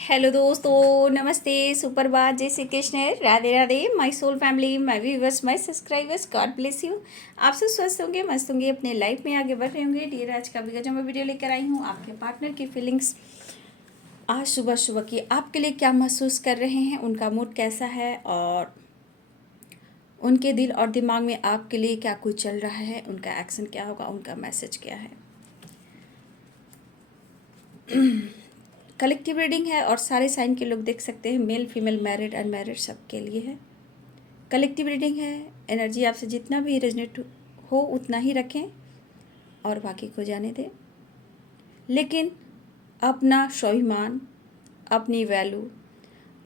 Hello दोस्तों, नमस्ते, सुप्रभात, जय Shri Krishna, Radhe Radhe, my soul family, my viewers, my subscribers, God bless you. आप सब स्वस्थ होंगे, मस्त होंगे, अपने लाइफ में आगे बढ़ रहे होंगे। डियर, आज का भी जो मैं वीडियो लेकर आई हूँ, आपके पार्टनर की फीलिंग्स आज सुबह सुबह की आपके लिए क्या महसूस कर रहे हैं, उनका मूड कैसा है और उनके दिल और दिमाग में आपके लिए क्या कुछ चल रहा है, उनका एक्शन क्या होगा, उनका मैसेज क्या है। कलेक्टिव रीडिंग है और सारे साइन के लोग देख सकते हैं, मेल फीमेल मैरिड अनमैरिड सबके लिए है। कलेक्टिव रीडिंग है, एनर्जी आपसे जितना भी रेजनेट हो उतना ही रखें और बाकी को जाने दें। लेकिन अपना स्वाभिमान, अपनी वैल्यू,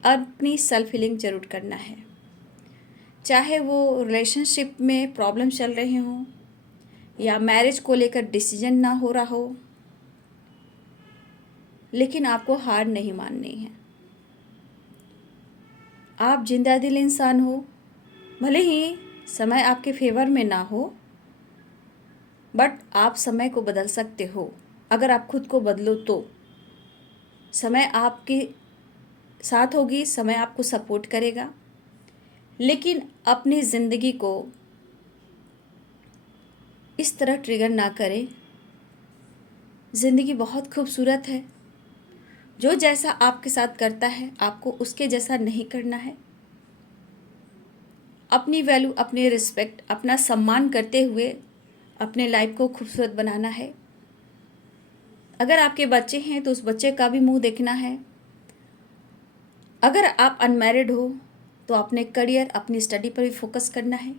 अपनी सेल्फ हीलिंग जरूर करना है। चाहे वो रिलेशनशिप में प्रॉब्लम चल रहे हों या मैरिज को लेकर डिसीजन ना हो रहा हो, लेकिन आपको हार नहीं माननी है। आप जिंदा दिल इंसान हो, भले ही समय आपके फेवर में ना हो, बट आप समय को बदल सकते हो। अगर आप खुद को बदलो तो समय आपके साथ होगी, समय आपको सपोर्ट करेगा। लेकिन अपनी ज़िंदगी को इस तरह ट्रिगर ना करें। ज़िंदगी बहुत खूबसूरत है। जो जैसा आपके साथ करता है, आपको उसके जैसा नहीं करना है। अपनी वैल्यू, अपनी रिस्पेक्ट, अपना सम्मान करते हुए अपने लाइफ को खूबसूरत बनाना है। अगर आपके बच्चे हैं तो उस बच्चे का भी मुंह देखना है। अगर आप अनमैरिड हो तो अपने करियर, अपनी स्टडी पर भी फोकस करना है।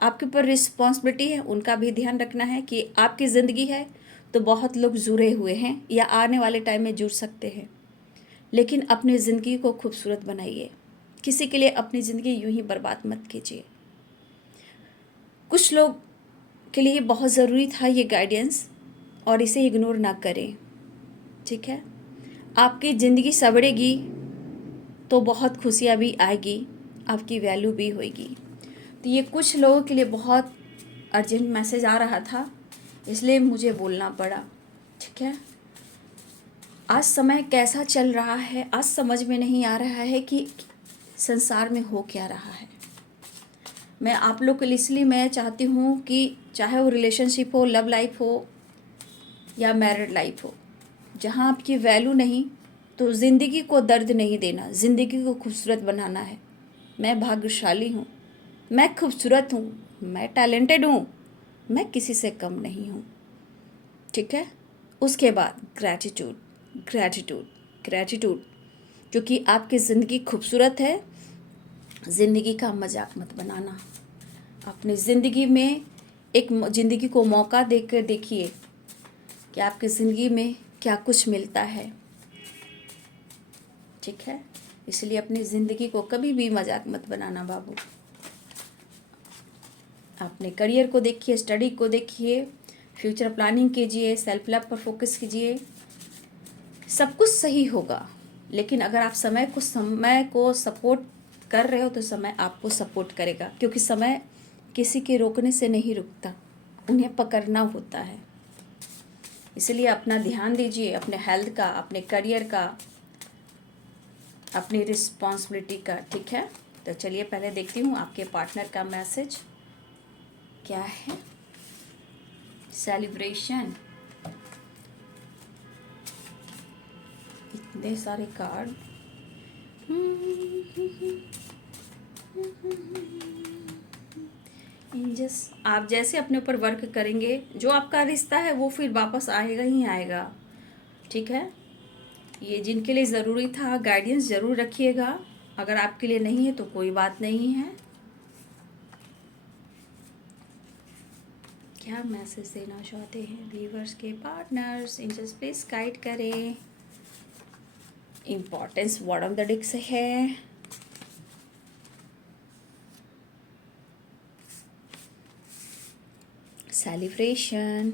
आपके ऊपर रिस्पॉन्सिबिलिटी है, उनका भी ध्यान रखना है कि आपकी ज़िंदगी है तो बहुत लोग जुड़े हुए हैं या आने वाले टाइम में जुड़ सकते हैं। लेकिन अपनी ज़िंदगी को खूबसूरत बनाइए। किसी के लिए अपनी ज़िंदगी यूं ही बर्बाद मत कीजिए। कुछ लोग के लिए बहुत ज़रूरी था ये गाइडेंस और इसे इग्नोर ना करें, ठीक है। आपकी ज़िंदगी संवरेगी तो बहुत खुशियाँ भी आएगी, आपकी वैल्यू भी होएगी। तो ये कुछ लोगों के लिए बहुत अर्जेंट मैसेज आ रहा था, इसलिए मुझे बोलना पड़ा, ठीक है। आज समय कैसा चल रहा है, आज समझ में नहीं आ रहा है कि संसार में हो क्या रहा है। मैं आप लोग के लिए इसलिए मैं चाहती हूँ कि चाहे वो रिलेशनशिप हो, लव लाइफ हो या मैरिड लाइफ हो, जहाँ आपकी वैल्यू नहीं तो ज़िंदगी को दर्द नहीं देना, ज़िंदगी को खूबसूरत बनाना है। मैं भाग्यशाली हूँ, मैं खूबसूरत हूँ, मैं टैलेंटेड हूँ, मैं किसी से कम नहीं हूँ, ठीक है। उसके बाद ग्रैटिट्यूड, ग्रैटिट्यूड, ग्रैटिट्यूड, क्योंकि आपकी ज़िंदगी खूबसूरत है। ज़िंदगी का मजाक मत बनाना। अपनी ज़िंदगी में एक ज़िंदगी को मौका देकर देखिए कि आपकी ज़िंदगी में क्या कुछ मिलता है, ठीक है। इसलिए अपनी ज़िंदगी को कभी भी मजाक मत बनाना बाबू। अपने करियर को देखिए, स्टडी को देखिए, फ्यूचर प्लानिंग कीजिए, सेल्फ लव पर फोकस कीजिए। सब कुछ सही होगा। लेकिन अगर आप समय को सपोर्ट कर रहे हो तो समय आपको सपोर्ट करेगा, क्योंकि समय किसी के रोकने से नहीं रुकता, उन्हें पकड़ना होता है। इसलिए अपना ध्यान दीजिए, अपने हेल्थ का, अपने करियर का, अपनी रिस्पॉन्सिबिलिटी का, ठीक है। तो चलिए पहले देखती हूँ आपके पार्टनर का मैसेज क्या है। सेलिब्रेशन, इतने सारे कार्ड। एंजल्स, आप जैसे अपने ऊपर वर्क करेंगे, जो आपका रिश्ता है वो फिर वापस आएगा ही आएगा, ठीक है। ये जिनके लिए ज़रूरी था, गाइडेंस ज़रूर रखिएगा। अगर आपके लिए नहीं है तो कोई बात नहीं है। क्या मैसेज देना चाहते हैं व्यूअर्स के पार्टनर्स, एंजल्स प्लीज गाइड करें। Importance word of the day से है celebration,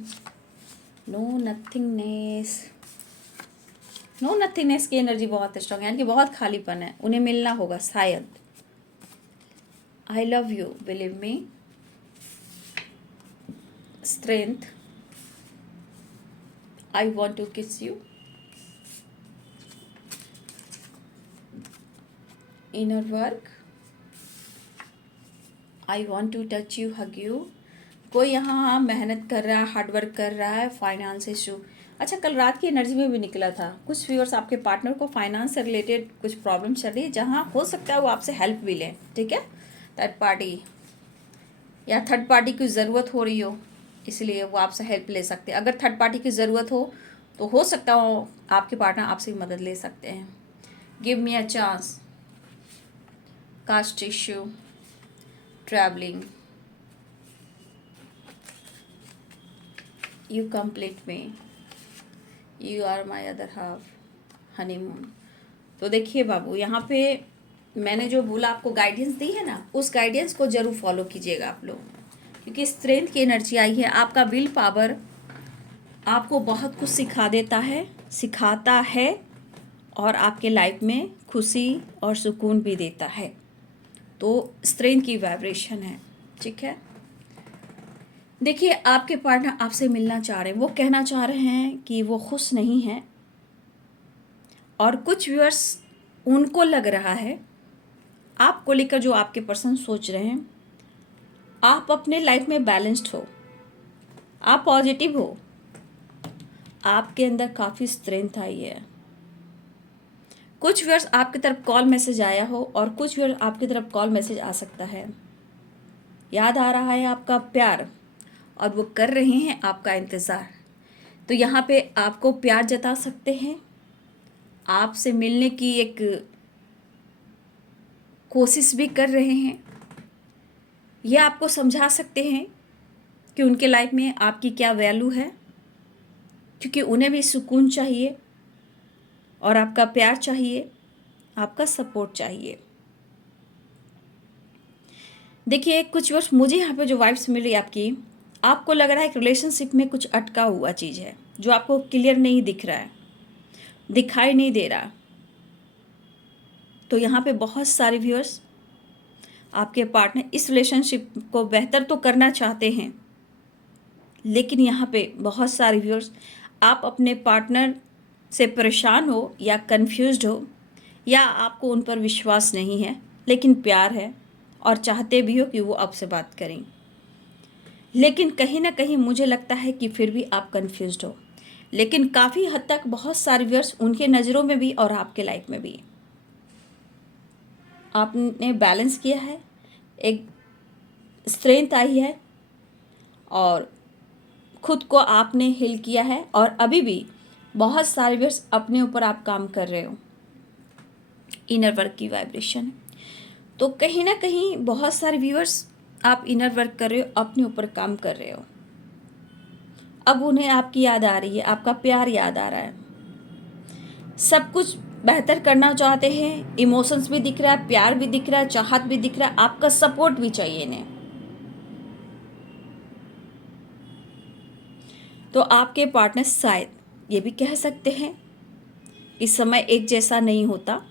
no nothingness. No nothingness की एनर्जी बहुत स्ट्रांग है, यानी कि बहुत खालीपन है, उन्हें मिलना होगा शायद। I love you, believe me, strength, I want to kiss you, inner work, I want to touch you, hug you. कोई यहाँ मेहनत कर रहा है, हार्ड वर्क कर रहा है, फाइनेंस इशू। अच्छा, कल रात की एनर्जी में भी निकला था, कुछ व्यूअर्स आपके पार्टनर को फाइनेंस से रिलेटेड कुछ प्रॉब्लम चल रही है, जहाँ हो सकता है वो आपसे हेल्प भी लें, ठीक है। थर्ड पार्टी या थर्ड पार्टी की ज़रूरत हो रही हो, इसलिए वो आपसे हेल्प ले सकते हैं। अगर थर्ड पार्टी की ज़रूरत हो तो सकता हो आपके पार्टनर आपसे मदद ले सकते हैं। Give me a chance, caste issue, travelling, you complete me, you are my other half, honeymoon. तो देखिए बाबू, यहाँ पे मैंने जो बोला आपको गाइडेंस दी है ना, उस गाइडेंस को ज़रूर फॉलो कीजिएगा आप लोग, क्योंकि स्ट्रेंथ की एनर्जी आई है। आपका विल पावर आपको बहुत कुछ सिखाता है और आपके लाइफ में खुशी और सुकून भी देता है। तो स्ट्रेंथ की वाइब्रेशन है, ठीक है। देखिए, आपके पार्टनर आपसे मिलना चाह रहे हैं, वो कहना चाह रहे हैं कि वो खुश नहीं हैं, और कुछ व्यूअर्स उनको लग रहा है आपको लेकर, जो आपके पर्सन सोच रहे हैं, आप अपने लाइफ में बैलेंस्ड हो, आप पॉजिटिव हो, आपके अंदर काफ़ी स्ट्रेंथ आई है। कुछ व्यूअर्स आपकी तरफ कॉल मैसेज आया हो, और कुछ व्यूअर्स आपकी तरफ कॉल मैसेज आ सकता है। याद आ रहा है आपका प्यार, और वो कर रहे हैं आपका इंतज़ार। तो यहाँ पे आपको प्यार जता सकते हैं, आपसे मिलने की एक कोशिश भी कर रहे हैं। ये आपको समझा सकते हैं कि उनके लाइफ में आपकी क्या वैल्यू है, क्योंकि उन्हें भी सुकून चाहिए, और आपका प्यार चाहिए, आपका सपोर्ट चाहिए। देखिए, कुछ वर्ष मुझे यहाँ पे जो वाइब्स मिल रही है आपको लग रहा है कि रिलेशनशिप में कुछ अटका हुआ चीज़ है, जो आपको क्लियर नहीं दिख रहा है, दिखाई नहीं दे रहा। तो यहाँ पे बहुत सारे व्यूअर्स आपके पार्टनर इस रिलेशनशिप को बेहतर तो करना चाहते हैं, लेकिन यहाँ पे बहुत सारे व्यूअर्स आप अपने पार्टनर से परेशान हो या कंफ्यूज्ड हो, या आपको उन पर विश्वास नहीं है, लेकिन प्यार है और चाहते भी हो कि वो आपसे बात करें। लेकिन कहीं ना कहीं मुझे लगता है कि फिर भी आप कंफ्यूज्ड हो, लेकिन काफ़ी हद तक बहुत सारे व्यूअर्स उनके नज़रों में भी और आपके लाइफ में भी आपने बैलेंस किया है, एक स्ट्रेंथ आई है, और खुद को आपने हील किया है, और अभी भी बहुत सारे व्यूअर्स अपने ऊपर आप काम कर रहे हो। इनर वर्क की वाइब्रेशन। तो कहीं ना कहीं बहुत सारे व्यूअर्स आप इनर वर्क कर रहे हो, अपने ऊपर काम कर रहे हो। अब उन्हें आपकी याद आ रही है, आपका प्यार याद आ रहा है, सब कुछ बेहतर करना चाहते हैं, इमोशंस भी दिख रहा है, प्यार भी दिख रहा है, चाहत भी दिख रहा है, आपका सपोर्ट भी चाहिए इन्हें। तो आपके पार्टनर शायद ये भी कह सकते हैं, इस समय एक जैसा नहीं होता।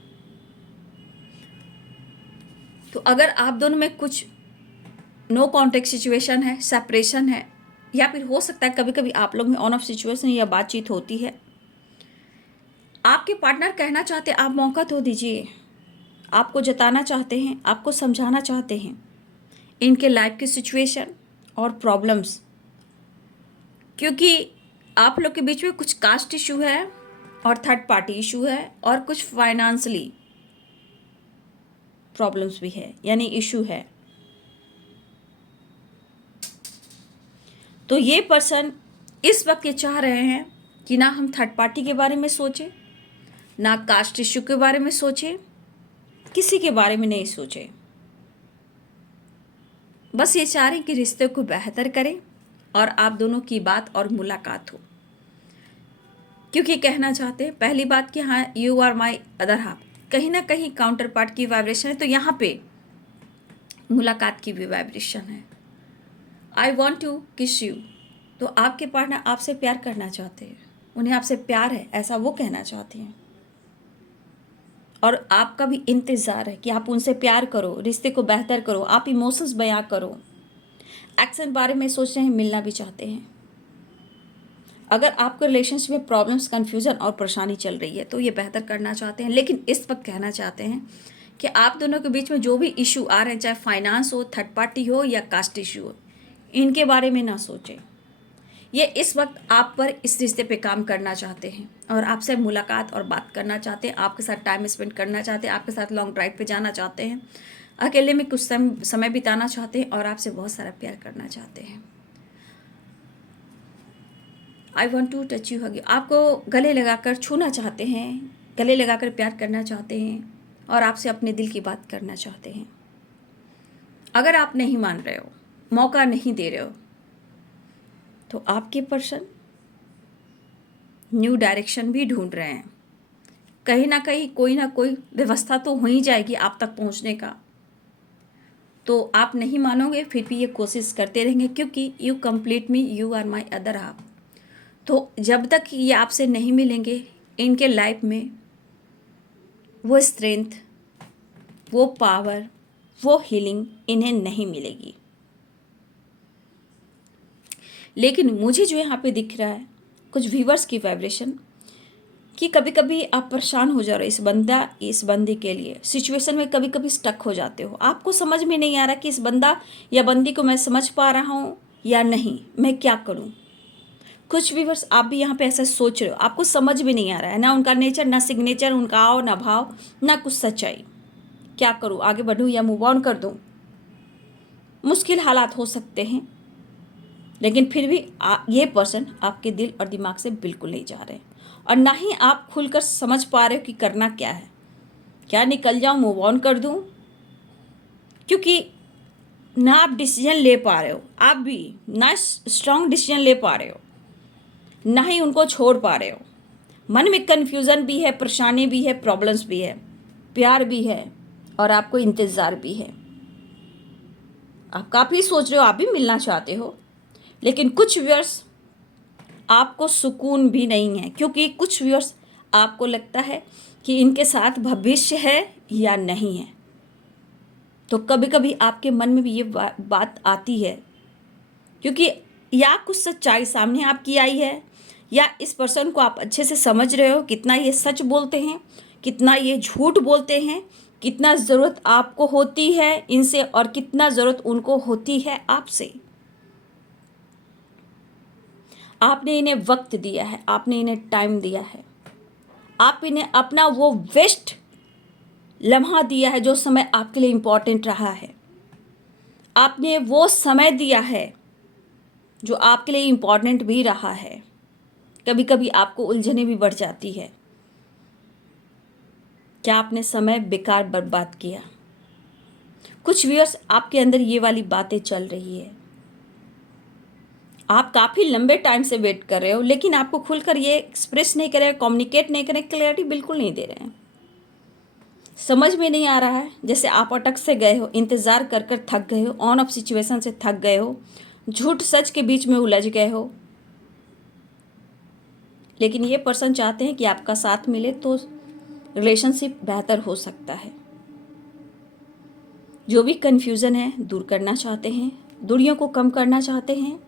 तो अगर आप दोनों में कुछ नो कॉन्टेक्ट सिचुएशन है, सेपरेशन है, या फिर हो सकता है कभी कभी आप लोग में ऑन ऑफ सिचुएशन या बातचीत होती है, आपके पार्टनर कहना चाहते आप मौका तो दीजिए, आपको जताना चाहते हैं, आपको समझाना चाहते हैं इनके लाइफ की सिचुएशन और प्रॉब्लम्स, क्योंकि आप लोग के बीच में कुछ कास्ट इशू है और थर्ड पार्टी इशू है, और कुछ फाइनेंशियली प्रॉब्लम्स भी है, यानी इशू है। तो ये पर्सन इस वक्त ये चाह रहे हैं कि ना हम थर्ड पार्टी के बारे में सोचें, ना कास्ट इशू के बारे में सोचें, किसी के बारे में नहीं सोचें। बस ये चाह रहे हैं कि रिश्ते को बेहतर करें और आप दोनों की बात और मुलाकात हो, क्योंकि कहना चाहते हैं पहली बात कि हाँ, you are my other half, कहीं ना कहीं काउंटर पार्ट की वाइब्रेशन है, तो यहाँ पे मुलाकात की भी वाइब्रेशन है। आई वॉन्ट टू किस यू, तो आपके पार्टनर आपसे प्यार करना चाहते हैं, उन्हें आपसे प्यार है ऐसा वो कहना चाहते हैं, और आपका भी इंतज़ार है कि आप उनसे प्यार करो, रिश्ते को बेहतर करो, आप इमोशंस बयां करो, एक्शन बारे में सोच रहे हैं, मिलना भी चाहते हैं। अगर आपके रिलेशनशिप में प्रॉब्लम्स, कन्फ्यूज़न और परेशानी चल रही है, तो ये बेहतर करना चाहते हैं, लेकिन इस वक्त कहना चाहते हैं कि आप दोनों के बीच में जो भी इशू आ रहे हैं, चाहे फाइनेंस हो, थर्ड पार्टी हो या कास्ट इशू हो, इनके बारे में ना सोचें। ये इस वक्त आप पर इस रिश्ते पे काम करना चाहते हैं और आपसे मुलाकात और बात करना चाहते हैं, आपके साथ टाइम स्पेंड करना चाहते हैं, आपके साथ लॉन्ग ड्राइव पे जाना चाहते हैं, अकेले में कुछ समय बिताना चाहते हैं और आपसे बहुत सारा प्यार करना चाहते हैं। I want to touch you, hug, आपको गले लगाकर छूना चाहते हैं, गले लगाकर प्यार करना चाहते हैं और आपसे अपने दिल की बात करना चाहते हैं। अगर आप नहीं मान रहे हो, मौका नहीं दे रहे हो, तो आपके पर्सन न्यू डायरेक्शन भी ढूंढ रहे हैं। कहीं ना कोई व्यवस्था तो हो ही जाएगी आप तक पहुंचने का। तो आप नहीं मानोगे, फिर भी ये कोशिश करते रहेंगे, क्योंकि you complete me, you are my other half. तो जब तक ये आपसे नहीं मिलेंगे, इनके लाइफ में वो स्ट्रेंथ, वो पावर, वो हीलिंग इन्हें नहीं मिलेगी। लेकिन मुझे जो यहाँ पे दिख रहा है कुछ व्यूवर्स की वाइब्रेशन, कि कभी कभी आप परेशान हो जा रहे हो इस बंदे के लिए, सिचुएशन में कभी कभी स्टक हो जाते हो, आपको समझ में नहीं आ रहा कि इस बंदा या बंदी को मैं समझ पा रहा हूँ या नहीं, मैं क्या करूँ। कुछ व्यूवर्स आप भी यहाँ पे ऐसा सोच रहे हो, आपको समझ भी नहीं आ रहा है, ना उनका नेचर, ना सिग्नेचर, उनका आओ ना भाव, ना कुछ सच्चाई। क्या करूँ, आगे बढ़ूँ या मूव ऑन कर दूँ। मुश्किल हालात हो सकते हैं, लेकिन फिर भी ये पर्सन आपके दिल और दिमाग से बिल्कुल नहीं जा रहे, और ना ही आप खुलकर समझ पा रहे हो कि करना क्या है। क्या निकल जाऊँ, मूव ऑन कर दूँ, क्योंकि ना आप डिसीजन ले पा रहे हो, आप भी ना स्ट्रॉन्ग डिसीजन ले पा रहे हो, ना ही उनको छोड़ पा रहे हो। मन में कन्फ्यूज़न भी है, परेशानी भी है, प्रॉब्लम्स भी है, प्यार भी है और आपको इंतज़ार भी है। आप काफ़ी सोच रहे हो, आप भी मिलना चाहते हो, लेकिन कुछ व्यूअर्स आपको सुकून भी नहीं है, क्योंकि कुछ व्यूअर्स आपको लगता है कि इनके साथ भविष्य है या नहीं है। तो कभी कभी आपके मन में भी ये बात आती है, क्योंकि या कुछ सच्चाई सामने आपकी आई है, या इस पर्सन को आप अच्छे से समझ रहे हो, कितना ये सच बोलते हैं, कितना ये झूठ बोलते हैं, कितना ज़रूरत आपको होती है इनसे और कितना ज़रूरत उनको होती है आपसे। आपने इन्हें वक्त दिया है, आपने इन्हें टाइम दिया है, आप इन्हें अपना वो बेस्ट लम्हा दिया है जो समय आपके लिए इम्पोर्टेंट रहा है। आपने वो समय दिया है जो आपके लिए इम्पोर्टेंट भी रहा है। कभी कभी आपको उलझने भी बढ़ जाती है, क्या आपने समय बेकार बर्बाद किया। कुछ व्यूअर्स आपके अंदर ये वाली बातें चल रही है, आप काफ़ी लंबे टाइम से वेट कर रहे हो, लेकिन आपको खुलकर ये एक्सप्रेस नहीं कर रहे, कम्युनिकेट नहीं कर रहे, क्लैरिटी बिल्कुल नहीं दे रहे हैं। समझ में नहीं आ रहा है, जैसे आप अटक से गए हो, इंतज़ार कर कर थक गए हो, ऑन ऑफ सिचुएशन से थक गए हो, झूठ सच के बीच में उलझ गए हो। लेकिन ये पर्सन चाहते हैं कि आपका साथ मिले तो रिलेशनशिप बेहतर हो सकता है। जो भी कन्फ्यूज़न है दूर करना चाहते हैं, दूरियों को कम करना चाहते हैं,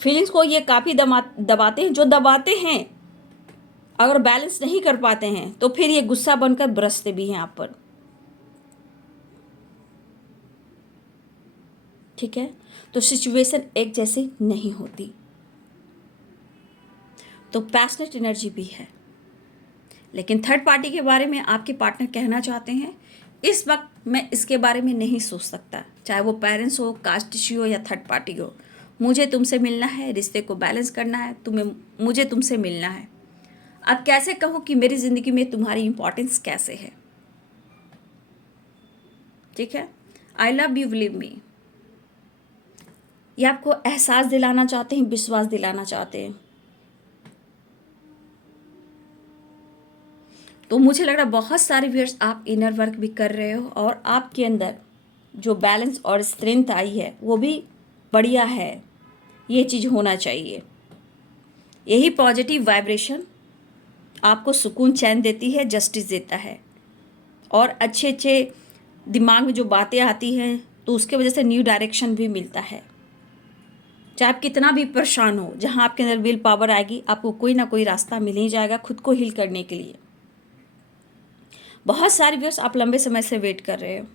फीलिंग्स को ये काफ़ी दबाते हैं। जो दबाते हैं, अगर बैलेंस नहीं कर पाते हैं तो फिर ये गुस्सा बनकर बरसते भी हैं आप पर। ठीक है, तो सिचुएशन एक जैसी नहीं होती। तो पैशनेट एनर्जी भी है, लेकिन थर्ड पार्टी के बारे में आपके पार्टनर कहना चाहते हैं इस वक्त मैं इसके बारे में नहीं सोच सकता, चाहे वो पेरेंट्स हो, कास्ट इश्यू हो या थर्ड पार्टी हो। मुझे तुमसे मिलना है, रिश्ते को बैलेंस करना है, मुझे तुमसे मिलना है। अब कैसे कहूँ कि मेरी ज़िंदगी में तुम्हारी इंपॉर्टेंस कैसे है। ठीक है, आई लव यू, बिलीव मी। ये आपको एहसास दिलाना चाहते हैं, विश्वास दिलाना चाहते हैं। तो मुझे लग रहा है बहुत सारे व्यूअर्स आप इनर वर्क भी कर रहे हो और आपके अंदर जो बैलेंस और स्ट्रेंथ आई है वो भी बढ़िया है। ये चीज़ होना चाहिए। यही पॉजिटिव वाइब्रेशन आपको सुकून चैन देती है, जस्टिस देता है, और अच्छे अच्छे दिमाग में जो बातें आती हैं तो उसके वजह से न्यू डायरेक्शन भी मिलता है। चाहे आप कितना भी परेशान हो, जहाँ आपके अंदर विल पावर आएगी आपको कोई ना कोई रास्ता मिल ही जाएगा खुद को हील करने के लिए। बहुत सारे व्यूअर्स आप लंबे समय से वेट कर रहे हो,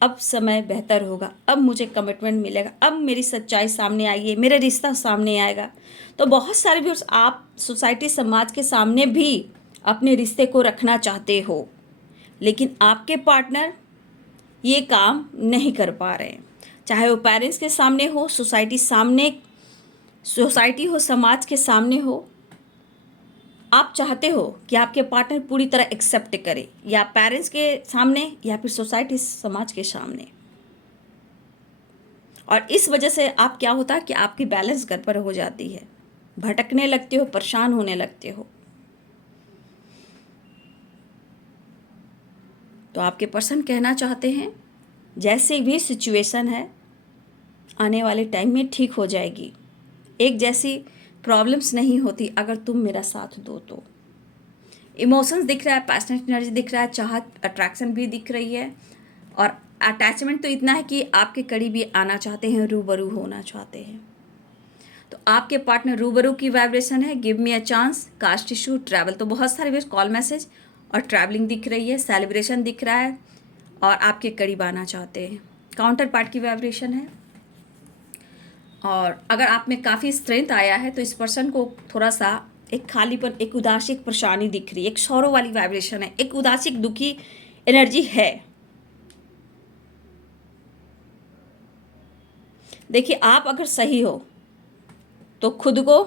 अब समय बेहतर होगा, अब मुझे कमिटमेंट मिलेगा, अब मेरी सच्चाई सामने आएगी, मेरा रिश्ता सामने आएगा। तो बहुत सारे व्यूअर्स आप सोसाइटी समाज के सामने भी अपने रिश्ते को रखना चाहते हो, लेकिन आपके पार्टनर ये काम नहीं कर पा रहे हैं। चाहे वो पेरेंट्स के सामने हो, सोसाइटी हो, समाज के सामने हो, आप चाहते हो कि आपके पार्टनर पूरी तरह एक्सेप्ट करे, या पेरेंट्स के सामने या फिर सोसाइटी समाज के सामने। और इस वजह से आप क्या होता है कि आपकी बैलेंस गड़बड़ हो जाती है, भटकने लगते हो, परेशान होने लगते हो। तो आपके पर्सन कहना चाहते हैं जैसे भी सिचुएशन है आने वाले टाइम में ठीक हो जाएगी, एक जैसी प्रॉब्लम्स नहीं होती अगर तुम मेरा साथ दो तो। इमोशंस दिख रहा है, पैशनेट एनर्जी दिख रहा है, चाहत, अट्रैक्शन भी दिख रही है, और अटैचमेंट तो इतना है कि आपके करीब भी आना चाहते हैं, रूबरू होना चाहते हैं। तो आपके पार्टनर रूबरू की वाइब्रेशन है, give me a chance, caste issue, travel. तो बहुत सारे वेज कॉल मैसेज और ट्रैवलिंग दिख रही है, सेलिब्रेशन दिख रहा है, और आपके करीब आना चाहते हैं। काउंटर पार्ट की वाइब्रेशन है, और अगर आप में काफ़ी स्ट्रेंथ आया है तो इस पर्सन को थोड़ा सा एक खालीपन, एक उदासी, एक परेशानी दिख रही है, एक सौरों वाली वाइब्रेशन है, एक उदासी, दुखी एनर्जी है। देखिए, आप अगर सही हो तो खुद को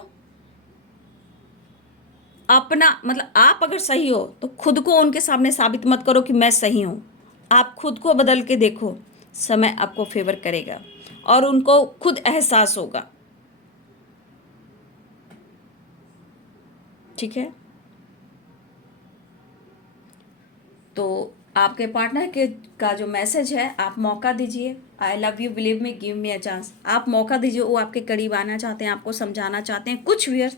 अपना, मतलब आप अगर सही हो तो खुद को उनके सामने साबित मत करो कि मैं सही हूँ। आप खुद को बदल के देखो, समय आपको फेवर करेगा और उनको खुद एहसास होगा। ठीक है, तो आपके पार्टनर के का जो मैसेज है, आप मौका दीजिए। आई love you, believe me, give me a chance. आप मौका दीजिए, वो आपके करीब आना चाहते हैं, आपको समझाना चाहते हैं। कुछ व्यूअर्स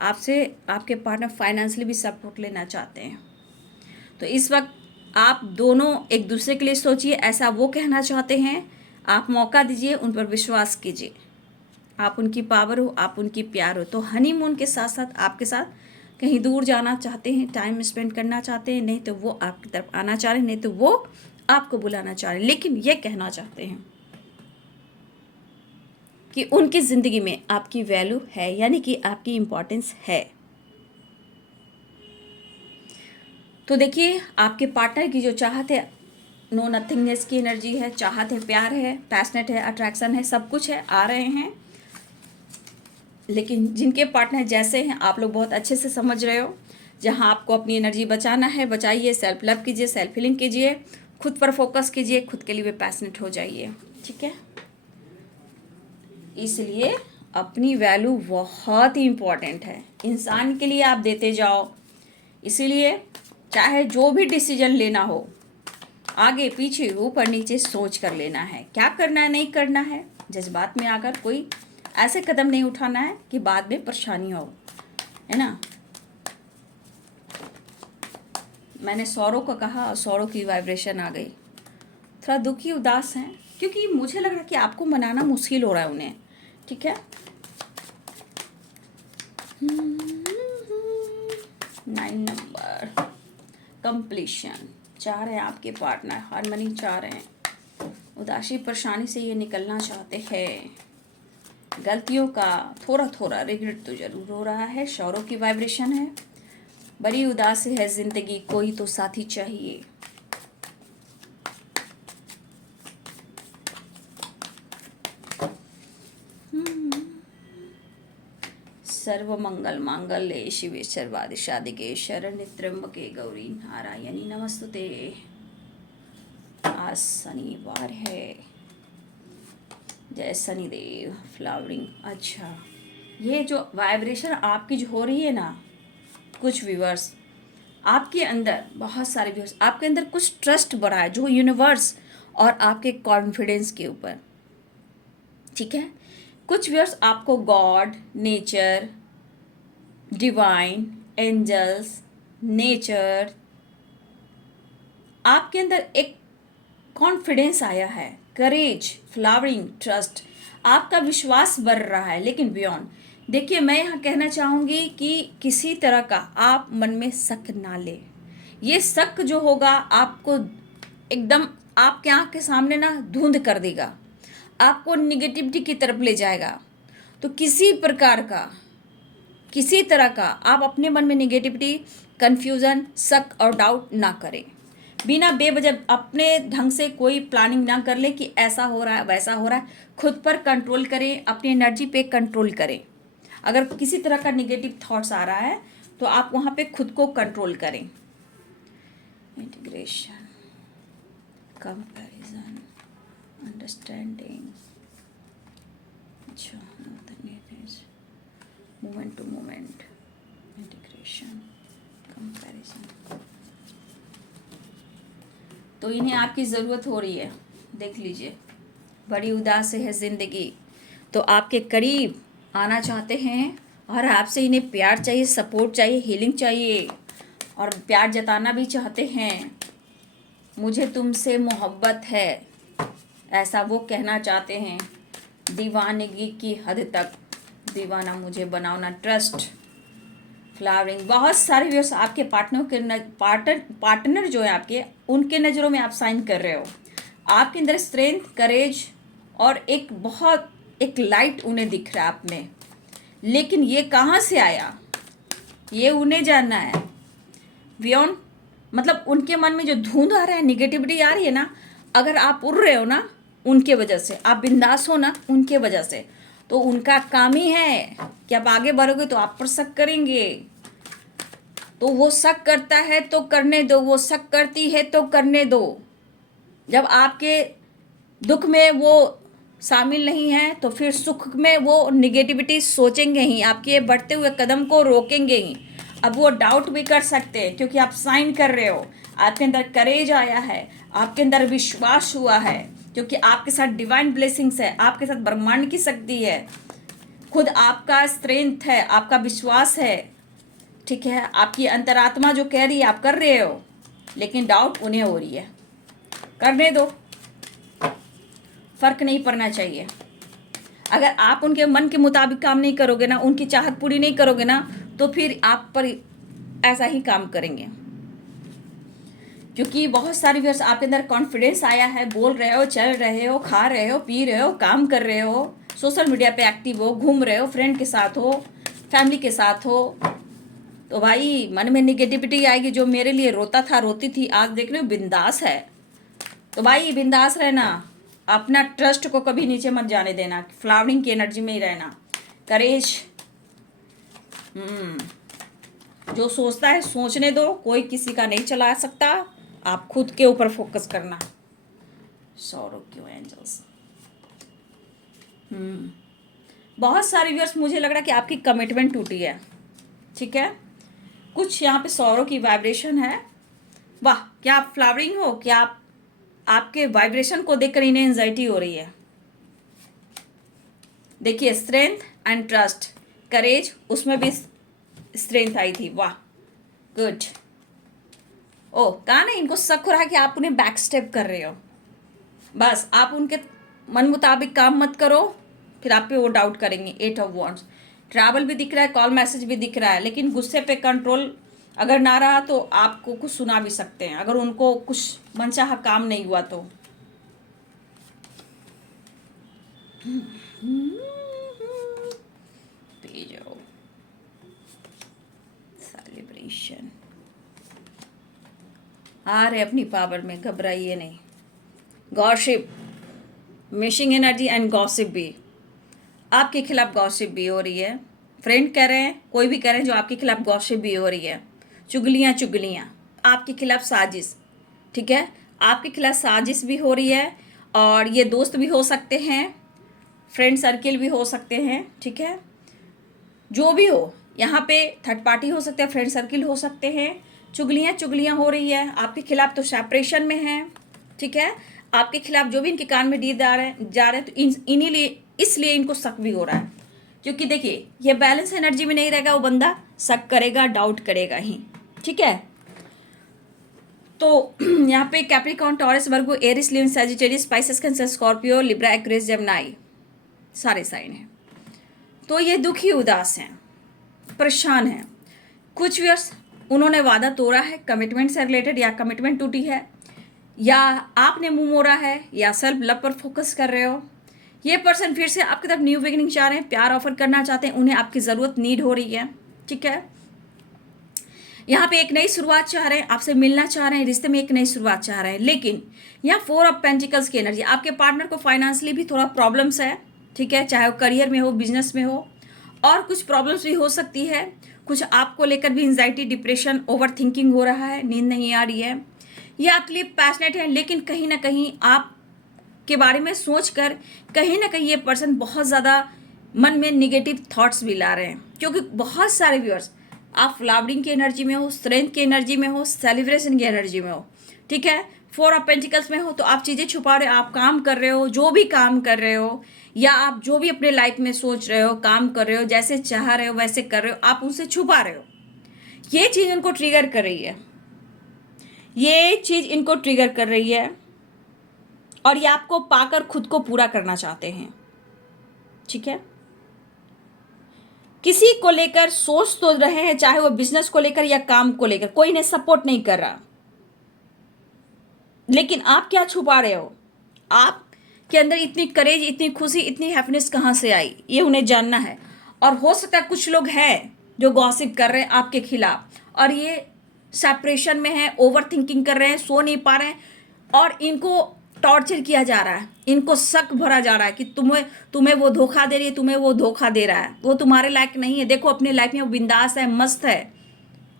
आपसे, आपके पार्टनर फाइनेंशियली भी सपोर्ट लेना चाहते हैं। तो इस वक्त आप दोनों एक दूसरे के लिए सोचिए, ऐसा वो कहना चाहते हैं। आप मौका दीजिए, उन पर विश्वास कीजिए। आप उनकी पावर हो, आप उनकी प्यार हो। तो हनीमून के साथ साथ आपके साथ कहीं दूर जाना चाहते हैं, टाइम स्पेंड करना चाहते हैं, नहीं तो वो आपकी तरफ आना चाह रहे हैं, नहीं तो वो आपको बुलाना चाह रहे हैं, लेकिन ये कहना चाहते हैं कि उनकी ज़िंदगी में आपकी वैल्यू है, यानी कि आपकी इम्पोर्टेंस है। तो देखिए, आपके पार्टनर की जो चाहत है, नो नथिंगनेस की एनर्जी है, चाहत है, प्यार है, पैशनेट है, अट्रैक्शन है, सब कुछ है, आ रहे हैं। लेकिन जिनके पार्टनर जैसे हैं, आप लोग बहुत अच्छे से समझ रहे हो। जहां आपको अपनी एनर्जी बचाना है, बचाइए, सेल्फ लव कीजिए, सेल्फ हीलिंग कीजिए, खुद पर फोकस कीजिए, खुद के लिए भी पैशनेट हो जाइए। ठीक है, इसलिए अपनी वैल्यू बहुत ही इम्पॉर्टेंट है, इंसान के लिए आप देते जाओ। इसीलिए चाहे जो भी डिसीजन लेना हो, आगे पीछे ऊपर नीचे सोच कर लेना है, क्या करना है, नहीं करना है। जज्बात में आकर कोई ऐसे कदम नहीं उठाना है कि बाद में परेशानी हो, है ना। मैंने सौरों को कहा और सौरों की वाइब्रेशन आ गई। थोड़ा दुखी, उदास हैं, क्योंकि मुझे लग रहा है कि आपको मनाना मुश्किल हो रहा है उन्हें। ठीक है, 9 नंबर कंप्लीशन चाह रहे हैं आपके पार्टनर, हार्मनी चाह रहे हैं, उदासी परेशानी से ये निकलना चाहते हैं। गलतियों का थोड़ा थोड़ा रिग्रेट तो जरूर हो रहा है। शौरों की वाइब्रेशन है, बड़ी उदास है जिंदगी, कोई तो साथी चाहिए। सर्व मंगल मांगल्ये शिवे सर्वादि साधिके शरण्ये त्र्यंबके गौरी नारायणी नमस्तुते। आज शनिवार है, जय शनिदेव। फ्लावरिंग, अच्छा, ये जो वाइब्रेशन आपकी जो हो रही है ना, कुछ व्यूअर्स आपके अंदर, बहुत सारे व्यूअर्स आपके अंदर कुछ ट्रस्ट बढ़ा है, जो यूनिवर्स और आपके कॉन्फिडेंस के ऊपर। ठीक है, कुछ व्यूअर्स आपको God, nature, divine, angels, nature, आपके अंदर एक कॉन्फिडेंस आया है, करेज, फ्लावरिंग, ट्रस्ट, आपका विश्वास बढ़ रहा है। लेकिन बियॉन्ड, देखिए, मैं यहाँ कहना चाहूँगी कि किसी तरह का आप मन में शक ना ले, ये शक जो होगा आपको एकदम आपके आँख के सामने ना धुंध कर देगा, आपको निगेटिविटी की तरफ ले जाएगा। तो किसी प्रकार का, किसी तरह का आप अपने मन में निगेटिविटी, कन्फ्यूज़न, शक और डाउट ना करें। बिना बेवजह अपने ढंग से कोई प्लानिंग ना कर ले कि ऐसा हो रहा है वैसा हो रहा है। खुद पर कंट्रोल करें, अपनी एनर्जी पे कंट्रोल करें। अगर किसी तरह का निगेटिव थॉट्स आ रहा है तो आप वहाँ पे खुद को कंट्रोल करें। इंटीग्रेशन, कंपैरिजन, अंडरस्टैंडिंग, अच्छा, moment to moment, integration, comparison. तो इन्हें आपकी ज़रूरत हो रही है, देख लीजिए। बड़ी उदास है ज़िंदगी, तो आपके करीब आना चाहते हैं और आपसे इन्हें प्यार चाहिए, सपोर्ट चाहिए, हीलिंग चाहिए और प्यार जताना भी चाहते हैं। मुझे तुमसे मोहब्बत है, ऐसा वो कहना चाहते हैं। दीवानगी की हद तक दीवाना मुझे बनाओ ना, ट्रस्ट, फ्लावरिंग। बहुत सारे व्यूअर्स आपके पार्टनर जो है आपके, उनके नज़रों में आप साइन कर रहे हो। आपके अंदर स्ट्रेंथ, करेज और एक बहुत एक लाइट उन्हें दिख रहा है आप में। लेकिन ये कहाँ से आया, ये उन्हें जानना है। बियॉन्ड मतलब उनके मन में जो धुंध आ रहा है, निगेटिविटी आ रही है ना, अगर आप उड़ रहे हो ना उनके वजह से, आप बिंदास हो ना उनके वजह से, तो उनका काम ही है कि आप आगे बढ़ोगे तो आप पर शक करेंगे। तो वो शक करता है तो करने दो, वो शक करती है तो करने दो। जब आपके दुख में वो शामिल नहीं है तो फिर सुख में वो निगेटिविटी सोचेंगे ही, आपके बढ़ते हुए कदम को रोकेंगे ही। अब वो डाउट भी कर सकते हैं क्योंकि आप साइन कर रहे हो, आपके अंदर करेज आया है, आपके अंदर विश्वास हुआ है, क्योंकि आपके साथ डिवाइन ब्लेसिंग्स है, आपके साथ ब्रह्मांड की शक्ति है, खुद आपका स्ट्रेंथ है, आपका विश्वास है। ठीक है, आपकी अंतरात्मा जो कह रही है आप कर रहे हो, लेकिन डाउट उन्हें हो रही है। करने दो, फर्क नहीं पड़ना चाहिए। अगर आप उनके मन के मुताबिक काम नहीं करोगे ना, उनकी चाहत पूरी नहीं करोगे ना, तो फिर आप पर ऐसा ही काम करेंगे। क्योंकि बहुत सारे व्यूअर्स आपके अंदर कॉन्फिडेंस आया है, बोल रहे हो, चल रहे हो, खा रहे हो, पी रहे हो, काम कर रहे हो, सोशल मीडिया पे एक्टिव हो, घूम रहे हो, फ्रेंड के साथ हो, फैमिली के साथ हो, तो भाई मन में निगेटिविटी आएगी। जो मेरे लिए रोता था, रोती थी, आज देख रहे हो बिंदास है। तो भाई बिंदास रहना, अपना ट्रस्ट को कभी नीचे मत जाने देना, फ्लावरिंग की एनर्जी में ही रहना। करेज, जो सोचता है सोचने दो, कोई किसी का नहीं चला सकता, आप खुद के ऊपर फोकस करना। सौरभ क्यों एंजल्स, बहुत सारे व्यूअर्स मुझे लग रहा है कि आपकी कमिटमेंट टूटी है। ठीक है, कुछ यहाँ पे सौरभ की वाइब्रेशन है। वाह, क्या आप फ्लावरिंग हो, क्या आप आपके वाइब्रेशन को देखकर इन्हें एंजाइटी हो रही है। देखिए, स्ट्रेंथ एंड ट्रस्ट, करेज, उसमें भी स्ट्रेंथ आई थी। वाह, गुड। ओ, कहा ना इनको शक हो रहा है कि आप उन्हें बैक स्टेप कर रहे हो। बस आप उनके मन मुताबिक काम मत करो, फिर आप पे वो डाउट करेंगे। 8 ऑफ वॉन्ड्स, ट्रैवल भी दिख रहा है, कॉल मैसेज भी दिख रहा है, लेकिन गुस्से पे कंट्रोल अगर ना रहा तो आपको कुछ सुना भी सकते हैं, अगर उनको कुछ मनचाहा काम नहीं हुआ तो। सेलिब्रेशन आ रहे अपनी पावर में, घबराइए नहीं। Gossip, missing energy and gossip भी, आपके खिलाफ गॉसिप भी हो रही है। फ्रेंड कह रहे हैं, कोई भी कह रहे हैं, जो आपके खिलाफ गॉसिप भी हो रही है। चुगलियाँ आपके खिलाफ साजिश। ठीक है, आपके खिलाफ साजिश भी हो रही है, और ये दोस्त भी हो सकते हैं, फ्रेंड सर्किल भी हो सकते हैं। ठीक है, जो भी हो, यहाँ पे थर्ड पार्टी हो सकते हैं, फ्रेंड सर्किल हो सकते हैं। चुगलियाँ हो रही है आपके खिलाफ, तो सेपरेशन में है। ठीक है, आपके खिलाफ जो भी इनके कान में डी जा रहे हैं, तो इन्हीं लिए, इसलिए इनको शक भी हो रहा है। क्योंकि देखिए, ये बैलेंस एनर्जी में नहीं रहेगा, वो बंदा शक करेगा, डाउट करेगा ही। ठीक है, तो यहाँ पे Capricorn, Taurus, Virgo, Aries, Leo, Sagittarius, Pisces, Cancer, Scorpio, Libra, Aquarius, Gemini, सारे साइन हैं। तो ये दुखी, उदास हैं, परेशान हैं। कुछ व्यूअर्स उन्होंने वादा तोड़ा है, कमिटमेंट से रिलेटेड, या कमिटमेंट टूटी है, या आपने मुंह मोड़ा है, या सेल्फ लव पर फोकस कर रहे हो। ये पर्सन फिर से आपकी तरफ न्यू बिगिनिंग चाह रहे हैं, प्यार ऑफर करना चाहते हैं, उन्हें आपकी ज़रूरत नीड हो रही है। ठीक है, यहाँ पे एक नई शुरुआत चाह रहे हैं, आपसे मिलना चाह रहे हैं, रिश्ते में एक नई शुरुआत चाह रहे हैं। लेकिन यहाँ 4 ऑफ पेंटिकल्स की एनर्जी, आपके पार्टनर को फाइनेंशियली भी थोड़ा प्रॉब्लम्स है। ठीक है, चाहे वो करियर में हो, बिजनेस में हो, और कुछ प्रॉब्लम्स भी हो सकती है। कुछ आपको लेकर भी एंजाइटी, डिप्रेशन, ओवर थिंकिंग हो रहा है, नींद नहीं आ रही है। ये आपके लिए पैशनेट है, लेकिन कहीं ना कहीं आप के बारे में सोचकर कहीं ना कहीं ये पर्सन बहुत ज़्यादा मन में निगेटिव थॉट्स भी ला रहे हैं। क्योंकि बहुत सारे व्यूअर्स, आप फ्लावरिंग की एनर्जी में हो, स्ट्रेंथ की एनर्जी में हो, सेलिब्रेशन की एनर्जी में हो। ठीक है, 4 ऑफ पेंटिकल्स में हो तो आप चीज़ें छुपा रहे हो, आप काम कर रहे हो, जो भी काम कर रहे हो, या आप जो भी अपने लाइफ में सोच रहे हो, काम कर रहे हो, जैसे चाह रहे हो वैसे कर रहे हो, आप उनसे छुपा रहे हो। ये चीज़ उनको ट्रिगर कर रही है, ये चीज़ इनको ट्रिगर कर रही है, और ये आपको पाकर खुद को पूरा करना चाहते हैं। ठीक है, किसी को लेकर सोच तो रहे हैं, चाहे वो बिजनेस को लेकर या काम को लेकर, कोई इन्हें सपोर्ट नहीं कर रहा। लेकिन आप क्या छुपा रहे हो? आप के अंदर इतनी करेज, इतनी खुशी, इतनी हैप्पीनेस कहाँ से आई, ये उन्हें जानना है। और हो सकता है कुछ लोग हैं जो गॉसिप कर रहे हैं आपके खिलाफ, और ये सेपरेशन में है, ओवर थिंकिंग कर रहे हैं, सो नहीं पा रहे हैं, और इनको टॉर्चर किया जा रहा है, इनको शक भरा जा रहा है कि तुम्हें वो धोखा दे रही है, तुम्हें वो धोखा दे रहा है, वो तुम्हारे लायक नहीं है। देखो अपने लाइफ में वो बिंदास है, मस्त है,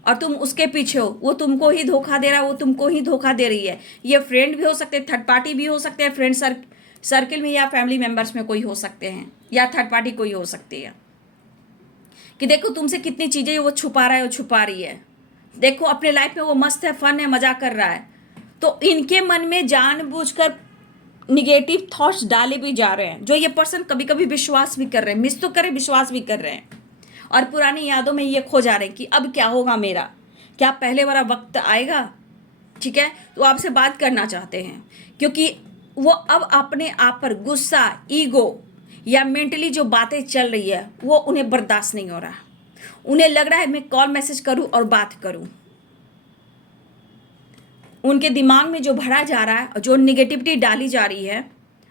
और तुम उसके पीछे हो, वो तुमको ही धोखा दे रहा है, वो तुमको ही धोखा दे रही है। ये फ्रेंड भी हो सकते हैं, थर्ड पार्टी भी हो सकते हैं, फ्रेंड सर्किल में या फैमिली मेम्बर्स में कोई हो सकते हैं, या थर्ड पार्टी कोई हो सकती है। कि देखो तुमसे कितनी चीज़ें वो छुपा रहा है, वो छुपा रही है। देखो अपने लाइफ में वो मस्त है, फन है, मजा कर रहा है। तो इनके मन में जानबूझकर निगेटिव थॉट्स डाले भी जा रहे हैं, जो ये पर्सन कभी कभी विश्वास भी कर रहे हैं, मिस तो करे, विश्वास भी कर रहे हैं, और पुरानी यादों में ये खो जा रहे हैं कि अब क्या होगा मेरा, क्या पहले वाला वक्त आएगा। ठीक है, तो आपसे बात करना चाहते हैं, क्योंकि वो अब अपने आप पर गुस्सा, ईगो, या मेंटली जो बातें चल रही है वो उन्हें बर्दाश्त नहीं हो रहा। उन्हें लग रहा है मैं कॉल मैसेज करूं और बात करूं। उनके दिमाग में जो भरा जा रहा है, जो नेगेटिविटी डाली जा रही है,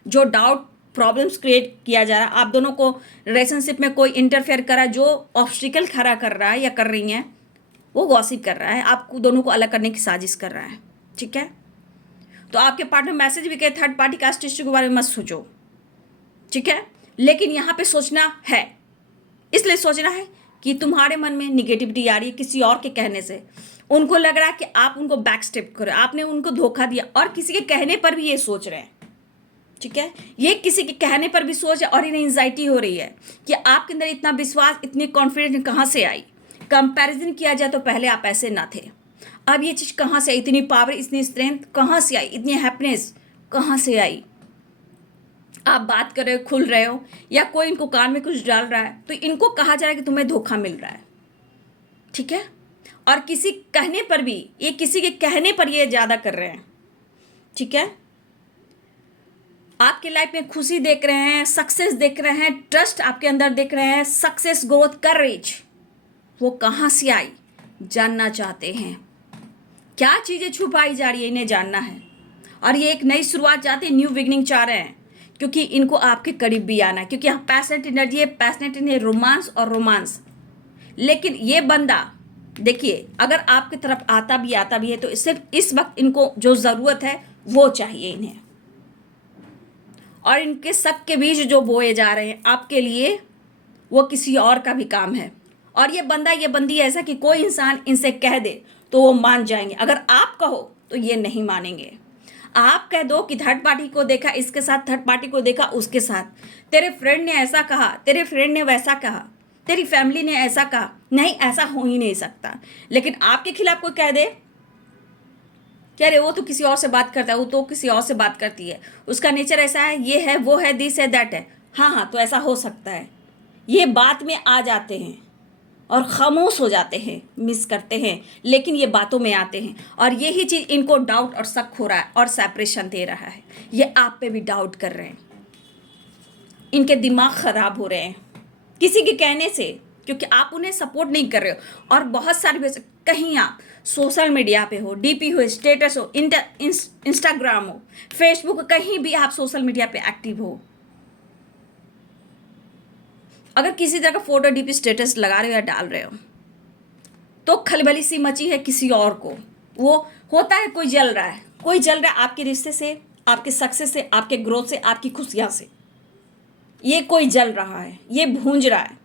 जो डाउट, प्रॉब्लम्स क्रिएट किया जा रहा है, आप दोनों को रिलेशनशिप में कोई इंटरफेयर कर रहा है, जो ऑब्स्टिकल खड़ा कर रहा है या कर रही हैं, वो गॉसिप कर रहा है, आपको दोनों को अलग करने की साजिश कर रहा है। ठीक है, तो आपके पार्टनर मैसेज भी कहे थर्ड पार्टी कास्ट इश्यू के बारे में मत सोचो। ठीक है, लेकिन यहाँ पे सोचना है, इसलिए सोचना है कि तुम्हारे मन में निगेटिविटी आ रही है किसी और के कहने से। उनको लग रहा है कि आप उनको बैक स्टेप करो, आपने उनको धोखा दिया, और किसी के कहने पर भी ये सोच रहे हैं। ठीक है, ये किसी के कहने पर भी सोच है, और इन्हें एंजाइटी हो रही है कि आपके अंदर इतना विश्वास, इतनी कॉन्फिडेंस कहाँ से आई। कंपैरिजन किया जाए तो पहले आप ऐसे ना थे, अब ये चीज़ कहाँ से आई, इतनी पावर, इतनी स्ट्रेंथ कहाँ से आई, इतनी हैप्पीनेस कहाँ से आई। आप बात कर रहे हो, खुल रहे हो, या कोई इनको कान में कुछ डाल रहा है, तो इनको कहा जा रहा है कि तुम्हें धोखा मिल रहा है। ठीक है, और किसी कहने पर भी, ये किसी के कहने पर ये ज़्यादा कर रहे हैं। ठीक है, आपके लाइफ में खुशी देख रहे हैं, सक्सेस देख रहे हैं, ट्रस्ट आपके अंदर देख रहे हैं, सक्सेस, ग्रोथ, करेज, वो कहाँ से आई जानना चाहते हैं। क्या चीज़ें छुपाई जा रही है, इन्हें जानना है। और ये एक नई शुरुआत चाहते हैं, न्यू बिगनिंग चाह रहे हैं, क्योंकि इनको आपके करीब भी आना है, क्योंकि यहाँ पैशनेट एनर्जी है, पैशनेट इन्हें रोमांस और रोमांस। लेकिन ये बंदा देखिए, अगर आपकी तरफ आता भी है तो सिर्फ इस वक्त इनको जो ज़रूरत है वो चाहिए इन्हें। और इनके शक के बीज जो बोए जा रहे हैं आपके लिए, वो किसी और का भी काम है। और ये बंदा, ये बंदी ऐसा कि कोई इंसान इनसे कह दे तो वो मान जाएंगे, अगर आप कहो तो ये नहीं मानेंगे। आप कह दो कि थर्ड पार्टी को देखा इसके साथ, थर्ड पार्टी को देखा उसके साथ, तेरे फ्रेंड ने ऐसा कहा, तेरे फ्रेंड ने वैसा कहा, तेरी फैमिली ने ऐसा कहा, नहीं ऐसा हो ही नहीं सकता। लेकिन आपके खिलाफ कोई कह दे कि अरे वो तो किसी और से बात करता है, वो तो किसी और से बात करती है, उसका नेचर ऐसा है, ये है, वो है, दिस है, दैट है, हाँ तो ऐसा हो सकता है। ये बात में आ जाते हैं और खामोश हो जाते हैं, मिस करते हैं, लेकिन ये बातों में आते हैं। और यही चीज़ इनको डाउट और शक हो रहा है और सेपरेशन दे रहा है। ये आप पे भी डाउट कर रहे हैं, इनके दिमाग ख़राब हो रहे हैं किसी के कहने से। क्योंकि आप उन्हें सपोर्ट नहीं कर रहे हो। और बहुत सारे कहीं आप सोशल मीडिया पे हो, डीपी हो, स्टेटस हो, इंस्टाग्राम हो, फेसबुक, कहीं भी आप सोशल मीडिया पे एक्टिव हो, अगर किसी तरह का फोटो डीपी स्टेटस लगा रहे हो या डाल रहे हो तो खलबली सी मची है किसी और को। वो होता है कोई जल रहा है, कोई जल रहा है आपके रिश्ते से, आपके सक्सेस से, आपके ग्रोथ से, आपकी खुशियां से। ये कोई जल रहा है, ये भूंज रहा है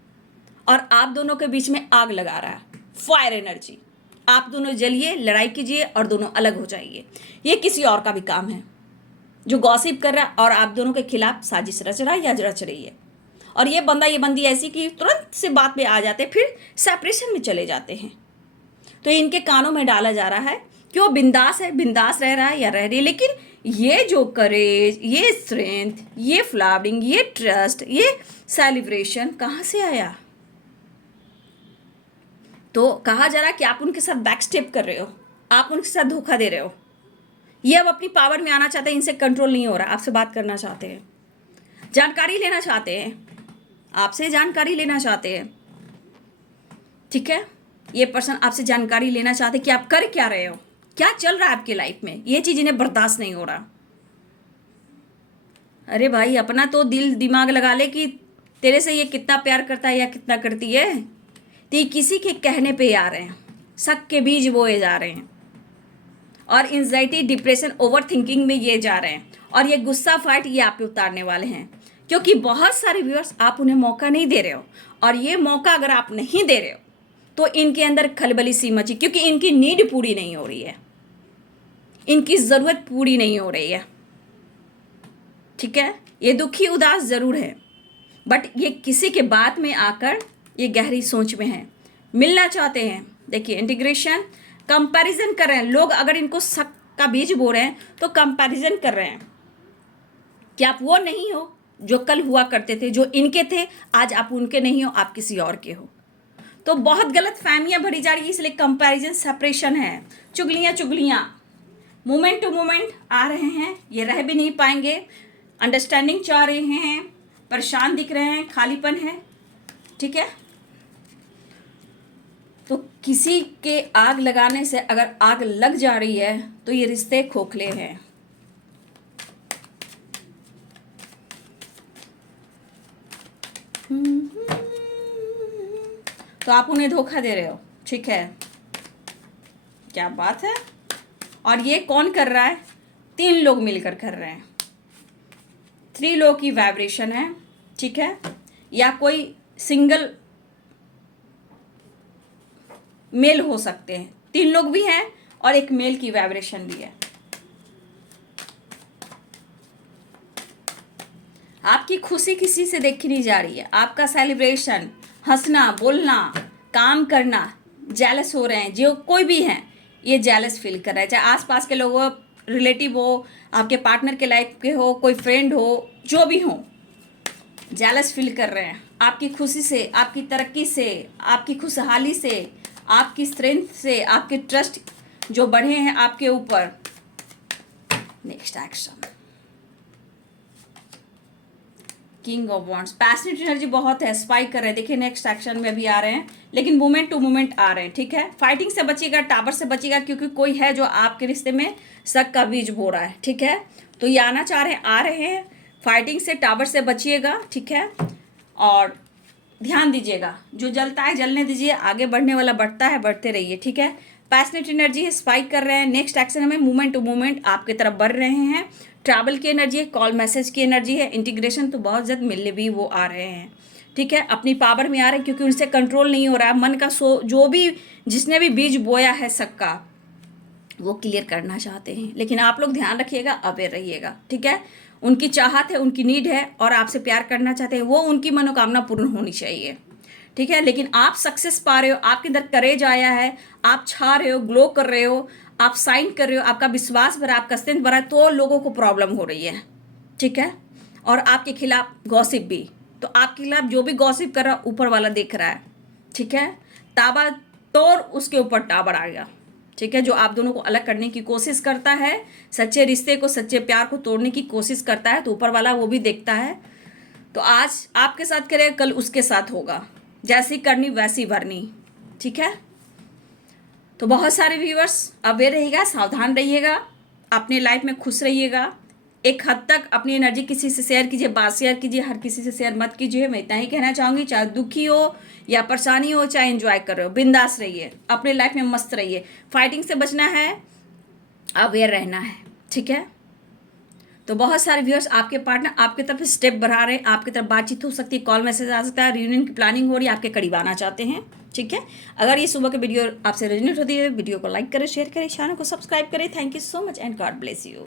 और आप दोनों के बीच में आग लगा रहा है, फायर एनर्जी। आप दोनों जलिए, लड़ाई कीजिए और दोनों अलग हो जाइए। ये किसी और का भी काम है जो गॉसिप कर रहा है और आप दोनों के खिलाफ साजिश रच रहा है या रच रही है। और ये बंदा ये बंदी ऐसी कि तुरंत से बात पे आ जाते, फिर सेपरेशन में चले जाते हैं। तो इनके कानों में डाला जा रहा है कि वो बिंदास है, बिंदास रह रहा है या रह रही है, लेकिन ये जो करेज, ये स्ट्रेंथ, ये फ्लावरिंग, ये ट्रस्ट, ये सेलिब्रेशन कहाँ से आया? तो कहा जा रहा है कि आप उनके साथ बैक स्टेप कर रहे हो, आप उनके साथ धोखा दे रहे हो। ये अब अपनी पावर में आना चाहते हैं, इनसे कंट्रोल नहीं हो रहा, आपसे बात करना चाहते हैं, जानकारी लेना चाहते हैं, आपसे जानकारी लेना चाहते हैं। ठीक है, ये पर्सन आपसे जानकारी लेना चाहते हैं कि आप कर क्या रहे हो, क्या चल रहा है आपकी लाइफ में। ये चीज़ इन्हें बर्दाश्त नहीं हो रहा। अरे भाई, अपना तो दिल दिमाग लगा ले कि तेरे से ये कितना प्यार करता है या कितना करती है। तो ये किसी के कहने पे आ रहे हैं, शक के बीज बोए जा रहे हैं और एंजाइटी, डिप्रेशन, ओवर थिंकिंग में ये जा रहे हैं। और ये गुस्सा फाइट ये आप पे उतारने वाले हैं, क्योंकि बहुत सारे व्यूअर्स आप उन्हें मौका नहीं दे रहे हो। और ये मौका अगर आप नहीं दे रहे हो तो इनके अंदर खलबली सी मची, क्योंकि इनकी नीड पूरी नहीं हो रही है, इनकी ज़रूरत पूरी नहीं हो रही है। ठीक है, ये दुखी उदास ज़रूर है, बट ये किसी के बात में आकर ये गहरी सोच में है, मिलना चाहते हैं। देखिए, इंटीग्रेशन, कंपैरिजन कर रहे हैं लोग। अगर इनको शक का बीज बो रहे हैं तो कंपैरिजन कर रहे हैं कि आप वो नहीं हो जो कल हुआ करते थे, जो इनके थे, आज आप उनके नहीं हो, आप किसी और के हो। तो बहुत गलत फहमियाँ भरी जा रही है, इसलिए कंपैरिजन, सेपरेशन है, चुगलियाँ मोमेंट टू मोमेंट आ रहे हैं। ये रह भी नहीं पाएंगे, अंडरस्टैंडिंग चाह रहे हैं, परेशान दिख रहे हैं, खालीपन है। ठीक है, तो किसी के आग लगाने से अगर आग लग जा रही है तो ये रिश्ते खोखले हैं। तो आप उन्हें धोखा दे रहे हो। ठीक है, क्या बात है। और ये कौन कर रहा है? 3 लोग मिलकर कर रहे हैं। 3 लोग की वाइब्रेशन है। ठीक है, या कोई सिंगल मेल हो सकते हैं, 3 लोग भी हैं और एक मेल की वाइब्रेशन भी है। आपकी खुशी किसी से देखी नहीं जा रही है, आपका सेलिब्रेशन, हंसना, बोलना, काम करना, जेलस हो रहे हैं। जो कोई भी हैं ये जेलस फील कर रहा है, चाहे आसपास के लोग हो, रिलेटिव हो, आपके पार्टनर के लाइफ के हो, कोई फ्रेंड हो, जो भी हो, जेलस फील कर रहे हैं आपकी खुशी से, आपकी तरक्की से, आपकी खुशहाली से, आपकी स्ट्रेंथ से, आपके ट्रस्ट जो बढ़े हैं आपके ऊपर। Next action, king of wands, passionate energy बहुत है, स्पाइक कर रहे हैं। देखिए, नेक्स्ट एक्शन में भी आ रहे हैं, लेकिन मोमेंट टू मोमेंट आ रहे हैं। ठीक है, फाइटिंग से बचिएगा, टावर से बचिएगा, क्योंकि कोई है जो आपके रिश्ते में शक का बीज बो रहा है। ठीक है, तो ये आना चाह रहे हैं, आ रहे हैं। फाइटिंग से, टावर से बचिएगा। ठीक है, और ध्यान दीजिएगा, जो जलता है जलने दीजिए, आगे बढ़ने वाला बढ़ता है, बढ़ते रहिए। ठीक है, पैशनेट एनर्जी है, स्पाइक कर रहे हैं। नेक्स्ट एक्शन में मूवमेंट टू मूवमेंट आपके तरफ बढ़ रहे हैं। ट्रैवल की एनर्जी है, कॉल मैसेज की एनर्जी है, इंटीग्रेशन तो बहुत जल्द मिलने भी वो आ रहे हैं। ठीक है, अपनी पावर में आ रहे हैं, क्योंकि उनसे कंट्रोल नहीं हो रहा है। मन का जो भी जिसने भी बीज बोया है सबका, वो क्लियर करना चाहते हैं। लेकिन आप लोग ध्यान रखिएगा, अवेयर रहिएगा। ठीक है, उनकी चाहत है, उनकी नीड है और आपसे प्यार करना चाहते हैं, वो उनकी मनोकामना पूर्ण होनी चाहिए। ठीक है, लेकिन आप सक्सेस पा रहे हो, आपके अंदर करेज आया है, आप छा रहे हो, ग्लो कर रहे हो, आप साइन कर रहे हो, आपका विश्वास बढ़ा, आपका स्ट्रेंथ बढ़ा, तो लोगों को प्रॉब्लम हो रही है। ठीक है, और आपके खिलाफ गॉसिप भी, तो आपके खिलाफ जो भी गॉसिप कर रहा है ऊपर वाला देख रहा है। ठीक है, ताबा तोड़ उसके ऊपर टावर आ गया। ठीक है, जो आप दोनों को अलग करने की कोशिश करता है, सच्चे रिश्ते को, सच्चे प्यार को तोड़ने की कोशिश करता है, तो ऊपर वाला वो भी देखता है। तो आज आपके साथ करे, कल उसके साथ होगा। जैसी करनी वैसी भरनी। ठीक है, तो बहुत सारे व्यूअर्स अवेयर रहिएगा, सावधान रहिएगा, अपने लाइफ में खुश रहिएगा। एक हद तक अपनी एनर्जी किसी से शेयर कीजिए, बात शेयर कीजिए, हर किसी से शेयर मत कीजिए। मैं इतना ही कहना चाहूँगी, चाहे दुखी हो या परेशानी हो, चाहे एंजॉय कर रहे हो, बिंदास रहिए, अपने लाइफ में मस्त रहिए। फाइटिंग से बचना है, अवेयर रहना है। ठीक है, तो बहुत सारे व्यूअर्स आपके पार्टनर आपके तरफ स्टेप बढ़ा रहे हैं, आपकी तरफ बातचीत हो सकती है, कॉल मैसेज आ सकता है, रियूनियन की प्लानिंग हो रही है, आपके करीब आना चाहते हैं। ठीक है, अगर ये सुबह की वीडियो आपसे रेजोनेट होती है, वीडियो को लाइक करें, शेयर करें, चैनल को सब्सक्राइब करें। Thank you so much and God bless you.